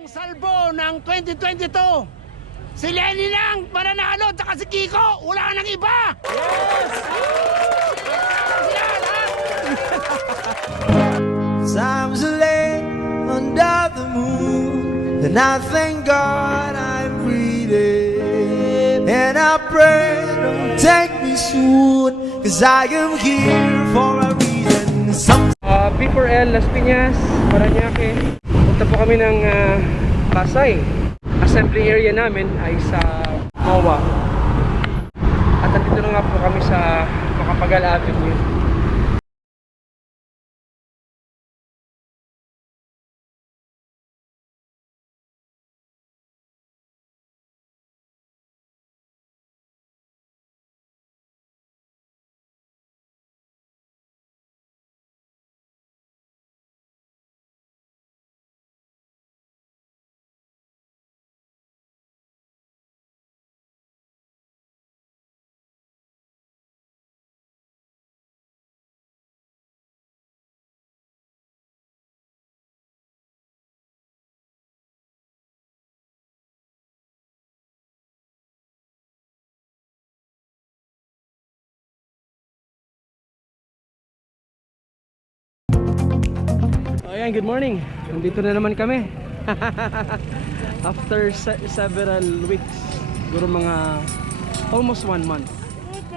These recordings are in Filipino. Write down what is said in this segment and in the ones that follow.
Ang salbo ng 2022, si Lenny lang mananalo, tsaka si Kiko, wala nang iba! Yes! Times late under the moon, and I thank God I'm breathing. And I pray don't take me soon, cause I am here for a reason. B4L Las Piñas, Parañaque. Punta po kami ng Pasay. Assembly area namin ay sa MOA. At nandito na nga po kami sa Macapagal Avenue. Ayan, good morning. Nandito na naman kami. After several weeks, siguro mga almost 1 month. Good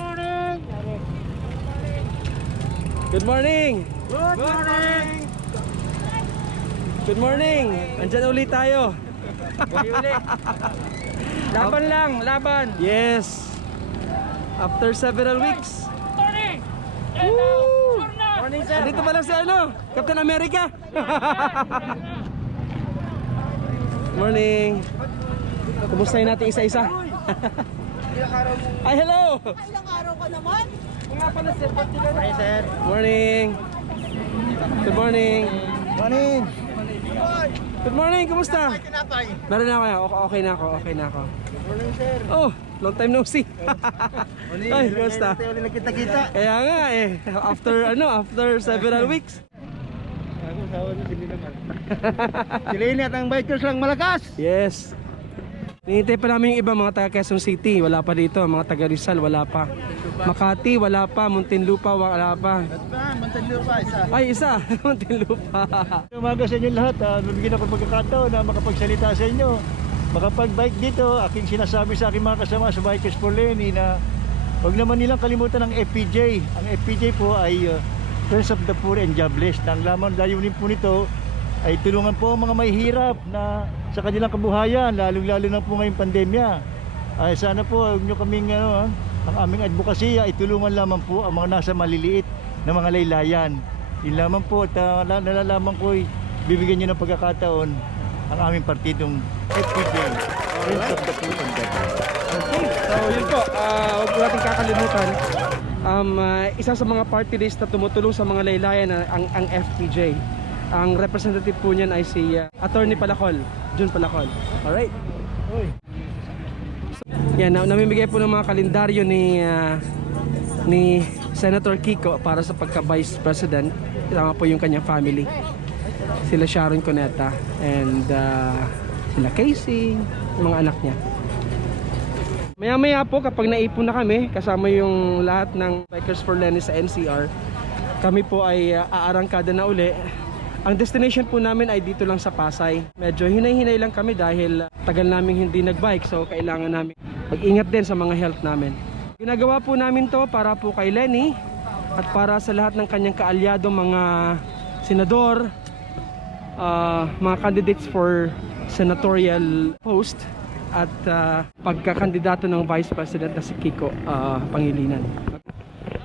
morning. Good morning. Good morning. Andyan ulit tayo. Laban lang, laban. Yes. After several weeks. Woo! Morning, sir. Dito pala si ano, Captain America. Morning. Kumustahin natin isa-isa. Ay, hello. Ilang araw ka naman? Hi, sir. Morning. Good morning. Morning! Good morning, kumusta? Meron na ako. Okay na ako, okay na ako. Morning, sir! Oh, long time no see. Ay, kumusta? Tayo ulit nakita-kita. Kaya nga eh, after several weeks. Ako, sawa na sila naman. Si Lenny at ang bikers lang malakas! Yes. Hinihintay pa namin yung iba, mga taga Quezon City, wala pa dito. Mga taga Rizal, wala pa. Makati, wala pa. Muntinlupa, wala pa. Muntinlupa, isa. Ay, isa. Muntinlupa. Umaga sa inyo lahat, nabigyan ako pagkakataon na makapagsalita sa inyo. Makapag-bike dito, aking sinasabi sa aking mga kasama sa Bikers for Lenny na huwag naman nilang kalimutan ang FPJ. Ang FPJ po ay Friends of the Poor and Jobless. Ang lamang layunin po nito ay tulungan po ang mga may hirap na sa kanilang kabuhayan, lalong-lalo na po ngayong pandemya. Ay sana po huwag nyo kaming ang aming advokasya ay tulungan lamang po ang mga nasa maliliit na mga laylayan. Yun lamang po at nalalaman ko ay bibigyan nyo ng pagkakataon ang aming partidong FPJ, Friends of the Poor and Jobless. Okay, so yun po, huwag po natin kakalimutan. Isa sa mga party list na tumutulong sa mga laylayan ang FPJ. Ang representative po niyan ay si Attorney Palacol, Jun Palacol. Alright. Yan, namimigay po ng mga kalendaryo ni Senator Kiko para sa pagka-Vice President. Tama po yung kanyang family. Sila Sharon Cuneta and sila Casey, mga anak niya. Maya-maya po kapag naipon na kami, kasama yung lahat ng Bikers for Lenny sa NCR, kami po ay aarangkada na uli. Ang destination po namin ay dito lang sa Pasay. Medyo hinay-hinay lang kami dahil tagal namin hindi nagbike, so kailangan namin mag-ingat din sa mga health namin. Ginagawa po namin to para po kay Lenny at para sa lahat ng kanyang kaalyado, mga senador, mga candidates for senatorial post at pagkakandidato ng Vice President na si Kiko Pangilinan.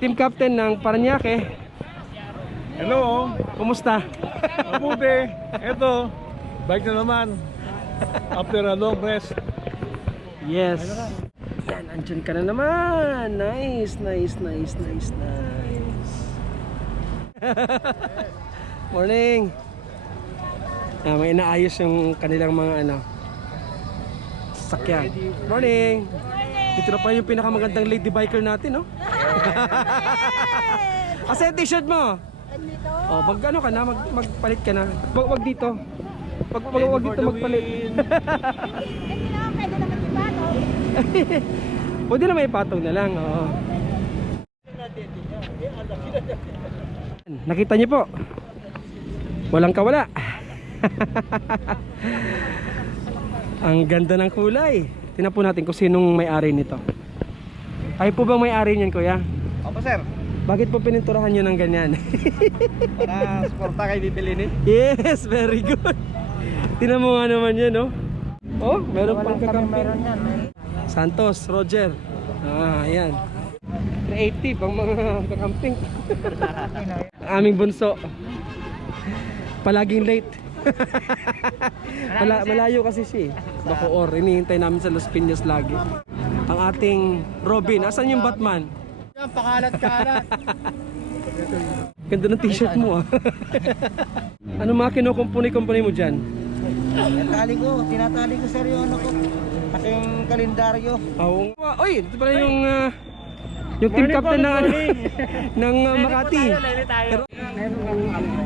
Team Captain ng Parañaque. Hello! Kumusta? Mabuti! Eto, bike na naman. After a long rest. Yes. Yan, andyan ka na naman. Nice, nice, nice, nice, nice. Morning. May inaayos yung kanilang mga sakyan. Morning. Dito na pa yung pinakamagandang lady biker natin, no? Kasi t-shirt mo. Oh, magpalit ka na. Wag dito. Wag dito magpalit. Pwede naman ipatong na lang. Oo. Nakita niyo po. Walang kawala. Ang ganda ng kulay. Tingnan po natin kung sinong may-ari nito. Ay po bang may-ari niyan, kuya? Opo, sir. Bakit po pininturahan niyo ng ganyan? Para suporta kay bibilinin. Yes, very good. Tingnan mo nga naman yan, no? Oh, meron pang kakamping. Meron yan. Santos, Roger. Ayan. Creative ang mga kakamping. Aming bunso. Palaging late. Malayo kasi siya eh. Bacoor, inihintay namin sa Los Piñas lagi. Ang ating Robin, asan yung Batman? Yan, pakalat-kalat. Ganda ng t-shirt mo ah. Ano mga kinukumpuni-kumpuni mo dyan? Tinatali ko sir yung ano ko. Kasi yung kalendaryo. Oo. Oy, ito pala yung team captain ng ano, ng Makati.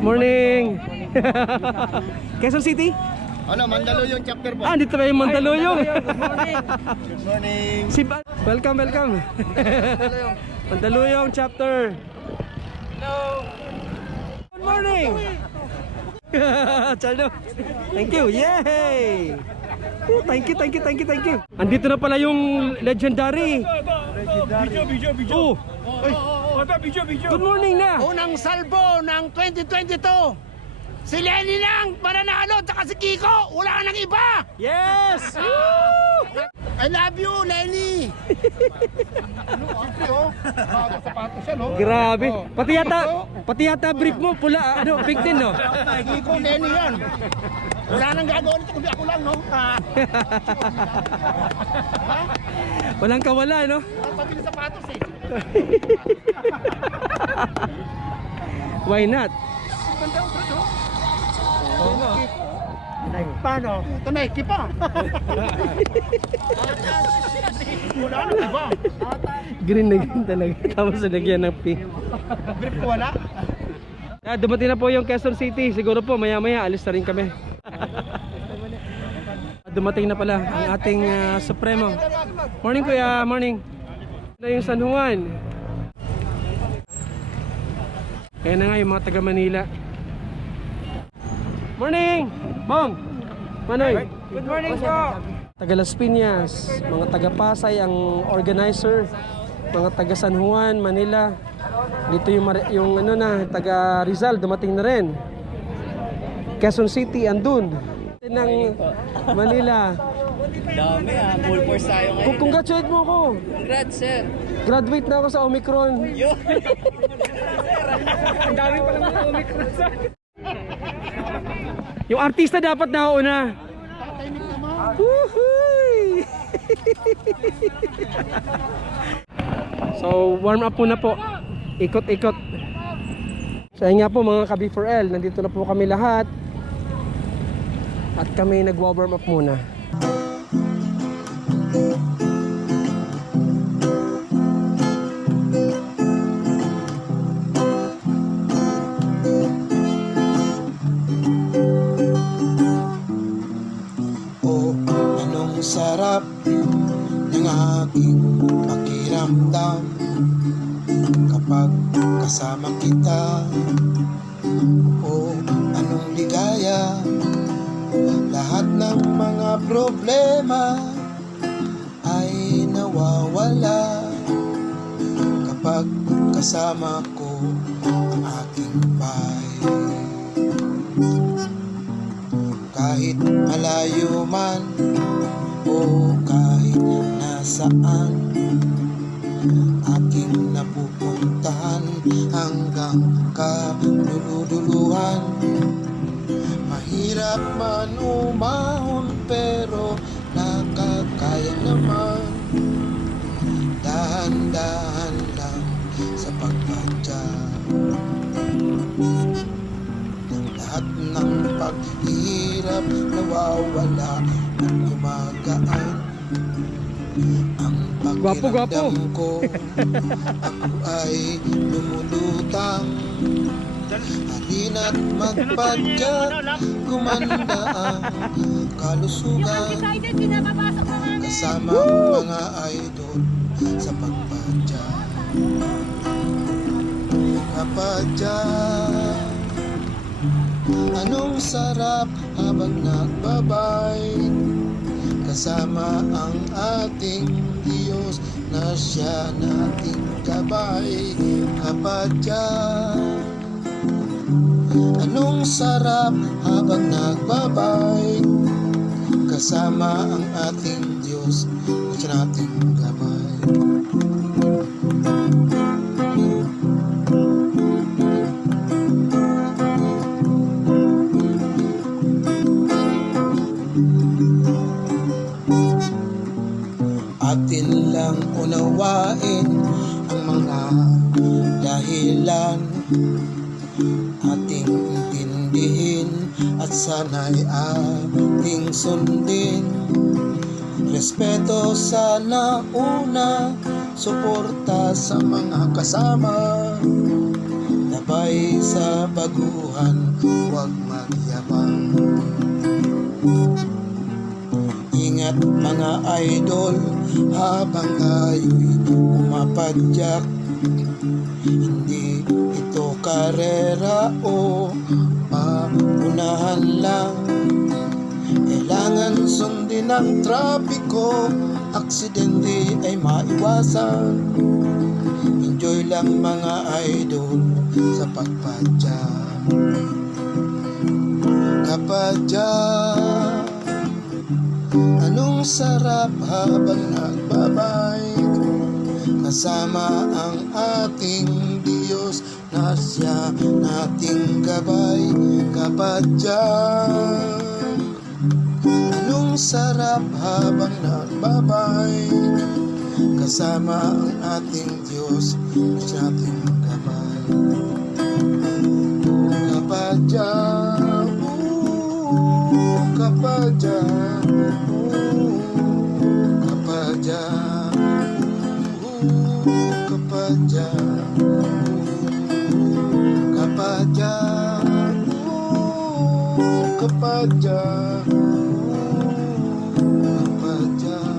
Morning. Quezon City? Ano, Mandaluyong chapter po. Dito na yung Mandaluyong. Good morning. Good morning. Welcome. Mandaluyong chapter. Hello. Good morning. Chalo. Thank you. Yay. Oh, thank you. Andito na pala yung legendary. Oh. Good morning na. Unang salbo ng 2022. Si Lenny lang mananalo, tsaka si Kiko, wala nang iba. Yes. I love you, Lenny. Grabe. Pati yata brief mo pula, pink din no. Kiko, Lenny yan. Wala nang gagawin ito kundi ako lang, no? Walang kawala no. Pabili sapatos eh. Why not? Paano? Ito na, pa. Wala nang iba. Green na green talaga. Tapos nalagyan ng pink. Brief ko wala. Dumating na po yung Quezon City. Siguro po maya-maya alis na rin kami. Dumating na pala ang ating Supremo. Morning kuya, morning. Na yung San Juan. Kaya na nga yung mga taga Manila. Morning! Bong! Manoy! Good morning po. Taga Las Piñas, mga taga Pasay ang organizer, mga taga San Juan, Manila. Dito yung ano na, taga Rizal dumating na rin. Quezon City andun. Ng Manila. Dami full force tayo ngayon. Congratulate mo ako. Congrats, sir. Graduate na ako sa Omicron. Ang dami pa lang ng Omicron, sir. Yung artista dapat nauna. Woohoo! So warm up muna po. Ikot-ikot. So ayun nga po mga ka-B4L, nandito na po kami lahat. At kami nag-warm up muna. Oh, anong sarap ng aking pakiramdam kapag kasama kita. Oh, anong ligaya, lahat ng mga problema ay nawawala kapag kasama ko ang aking bahay. Kahit malayo man o kahit nasaan aking napupuntahan hanggang kaluluduluhan. Mahirap man umahon pero nakakaya naman. Dahan-dahan lang sa pagpadya. Lahat ng paghihirap nawawala at gumagaan. Ang pakiramdam ko, ako ay lumulutang Halina't magpadyak, gumanda ang kalusugan. Kasama ang mga idol sa pagpadyak. Kapadyak, anong sarap habang nagbabike. Kasama ang ating Diyos na siya nating gabay. Kapadyak, anong sarap habang nagbabike. Kasama ang ating Diyos na siya nating gabay. Atin lang unawain ang mga dahilan, ating intindihin at sana'y ating sundin. Respeto sana una, suporta sa mga kasama, labay sa baguhan, huwag magyabang. Ingat mga idol habang kayo'y pumapadyak. Hindi ito karera o paunahan lang. Kailangan sundin ang trapiko, aksidente ay maiwasan. Enjoy lang mga idol sa pagpadyak. Kapadyak, anong sarap habang nagbabike. Kasama ang ating Diyos na siya nating gabay. Kapadyak, anong sarap habang nagbabike. Kasama ang ating Diyos na siya nating gabay. Kapadyak, kapadyak, kapadyak, kapadyak, kapadyak, kapadyak, kapadyak.